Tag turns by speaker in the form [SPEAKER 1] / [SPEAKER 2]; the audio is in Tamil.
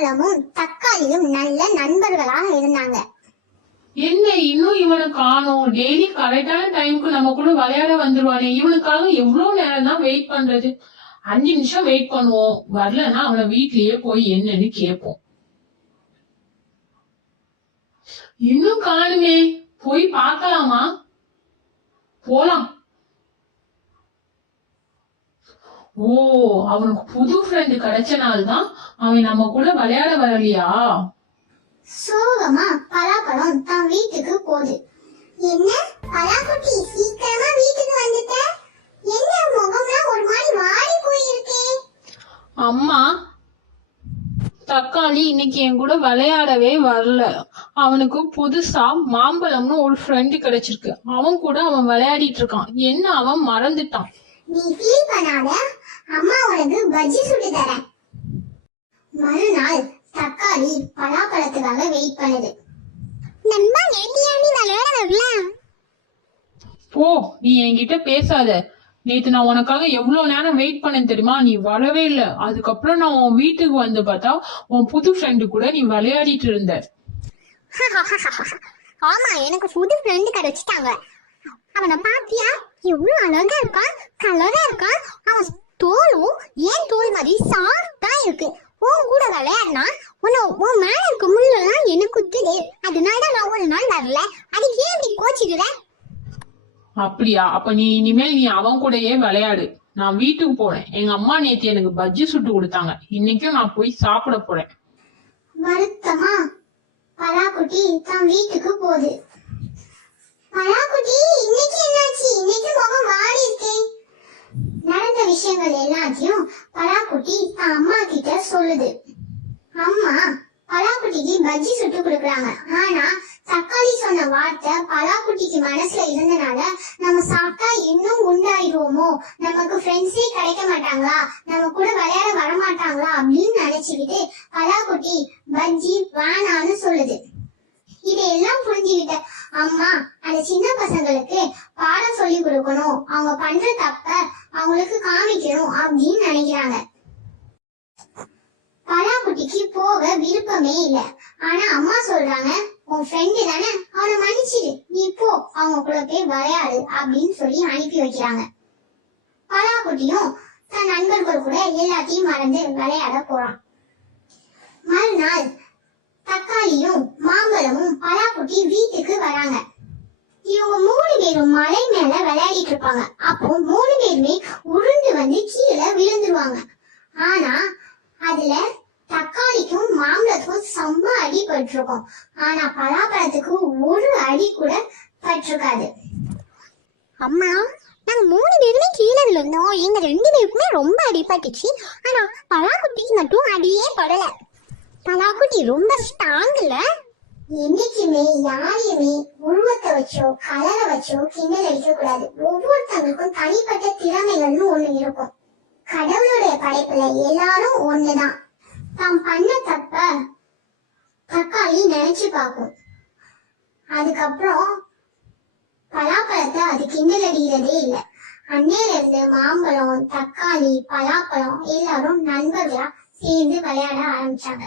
[SPEAKER 1] மாம்பழமும் தக்காளியும் நல்ல நண்பர்களாக இருந்தாங்க.
[SPEAKER 2] என்ன இன்னும் இவனை காணோம். டெய்லி கரெக்டான டைம்க்கு நம்ம கூட விளையாட வந்துருவானே. இவனுக்காக எவ்வளவு நேரம் தான் வெயிட் பண்றது? அஞ்சு நிமிஷம் வெயிட் பண்ணுவோம். வரலன்னா அவனை வீட்லயே போய் என்னன்னு கேட்போம். இன்னும் காணுமே. போய் பார்க்கலாமா? போலாம். ஓ அவனுக்கு புது ஃப்ரெண்டு கிடைச்ச நாள் தான் அவன் நம்ம கூட விளையாட வரலையா?
[SPEAKER 1] சோகமா பலாப்பழம் தான் வீட்டுக்கு போகுது. என்ன? பலாக்குட்டி சீக்கிரமா வீட்டுக்கு வந்துட்ட? என்ன முகம்லாம் ஒரு மாதிரி வாடி போயிருக்கே?
[SPEAKER 2] அம்மா தக்காளி இன்னைக்கு என் கூட விளையாடவே வரல. அவனுக்கு புதுசா மாம்பழம்னு ஒரு ஃப்ரெண்டு கிடைச்சிருக்கு. அவன் கூட அவன் விளையாடிட்டு இருக்கான். என்ன அவன் மறந்துட்டான்.
[SPEAKER 1] நீ ஃபீல் பண்ணாத. அம்மா உனக்கு பஜ்ஜி சுட்டு தரேன். மறுநாள் தக்காளி பலாப்பழத்துக்காக வெயிட் பண்ணுது. நண்பா நேத்தியாண்டி விளையாட வரல
[SPEAKER 2] போ நீ என்கிட்ட பேசாத. நேத்து நான் உனக்காக எவ்வளவு நேரம் வெயிட் பண்ணேன் தெரியுமா? நீ வரவே இல்ல. அதுக்கப்புறம் நான் உன் வீட்டுக்கு வந்து பார்த்தா உன் புது ஃப்ரெண்டு கூட நீ விளையாடிட்டு இருந்த.
[SPEAKER 1] ஆமா எனக்கு புது ஃப்ரெண்டு கிடைச்சிட்டாங்க அவனை பாத்தியா எவ்வளவு அழகா இருக்கான் கலரா இருக்கான் அவன் மாதிரி சாஃப்டா இருக்கு. உன் கூட விளையாடினா உன்னை உன் மேல இருக்க முள்ளெல்லாம் எனக்கு குத்துது அதனால தான் நான் ஒரு நாள் வரல. அதுக்கு ஏன் இப்படி கோச்சிக்கிற?
[SPEAKER 2] அப்படியா? அப்ப நீ இனிமேல் நீ அவன் கூடயே விளையாடு. நான் வீட்டுக்கு போறேன். எங்க அம்மா நேத்து எனக்கு பஜ்ஜி சுட்டு கொடுத்தாங்க. இன்னைக்கும் நான் போய் சாப்பிட போறேன்.
[SPEAKER 1] வருத்தமா? பலாக்குட்டி தன் வீட்டுக்கு போகுது. பலாக்குட்டி இன்னைக்கு என்னாச்சு? இன்னைக்கு முகம் வாடி இருக்கே. நடந்த விஷயங்கள் எல்லாத்தையும் பலாக்குட்டி அம்மா கிட்ட சொல்லுது. அம்மா பலாக்குட்டிக்கு பஜ்ஜி சுட்டு கொடுக்குறாங்க. ஆனா தக்காளி சொன்ன வார்த்தை பலாக்குட்டிக்கு மனசுல இருந்தனால நம்ம சாப்பிட்டா இன்னும் குண்டாயிருவோமோ நமக்கு ஃப்ரெண்ட்ஸே கிடைக்க மாட்டாங்களா? நம்ம கூட விளையாட வர மாட்டாங்களா அப்படின்னு நினைச்சுக்கிட்டு பலாக்குட்டி பஜ்ஜி வேணான்னு சொல்லுது. இதையெல்லாம் புரிஞ்சுக்கிட்ட அம்மா அந்த சின்ன பசங்களுக்கு பாடம் சொல்லி கொடுக்கணும். அவங்க பண்ற தப்ப அவங்களுக்கு காமிக்கணும் அப்படின்னு நினைக்கிறாங்க. பலாக்குட்டிக்கு போக விருப்பமே இல்ல. ஆனா அம்மா சொல்றாங்க உன் ஃப்ரெண்டு தானே அவனை மன்னிச்சிடு நீ போ அவங்க கூட போய் விளையாடு அப்படின்னு சொல்லி அனுப்பி வைக்கிறாங்க. பலாக்குட்டியும் தன் நண்பர்கள் கூட எல்லாத்தையும் மறந்து விளையாட போறான் மறுநாள் தக்காளியும் மாம்பழமும் பலாக்குட்டி வீட்டுக்கு வராங்க இவங்க மூணு பேரும் மலை மேல விளையாடிட்டு இருப்பாங்க. அப்போ மூணு பேருமே உருண்டு வந்து கீழே விழுந்துருவாங்க. ஆனா அதுல தக்காளிக்கும் மாம்பழத்துக்கும் செம்ம அடி பட்டிருக்கும். ஆனா பலாப்பழத்துக்கு ஒரு அடி கூட பட்டிருக்காது.
[SPEAKER 3] அம்மா நாங்க மூணு பேருமே கீழே விழுந்தோம். எங்க ரெண்டு பேருக்குமே ரொம்ப அடிபட்டுச்சு ஆனா பலாக்குட்டிக்கு மட்டும் அடியே படல. பலாக்குட்டி ரொம்ப ஸ்ட்ராங்ல
[SPEAKER 1] என்னைக்குமே யாரையுமே உருவத்தை வச்சோ கலரை வச்சோ கிண்டல் அடிக்க கூடாது. ஒவ்வொருத்தவங்களுக்கும் தனிப்பட்ட திறமைகள்னு ஒண்ணு இருக்கும். கடவுளுடைய படைப்புல எல்லாரும் ஒண்ணுதான். தாம் பண்ண தப்ப தக்காளி நினைச்சு பார்க்கும். அதுக்கப்புறம் பலாப்பழத்தை அது கிண்டல் அடிக்கிறதே இல்ல. அன்னையில இருந்து மாம்பழம் தக்காளி பலாப்பழம் எல்லாரும் நண்பர்களா சேர்ந்து விளையாட ஆரம்பிச்சாங்க.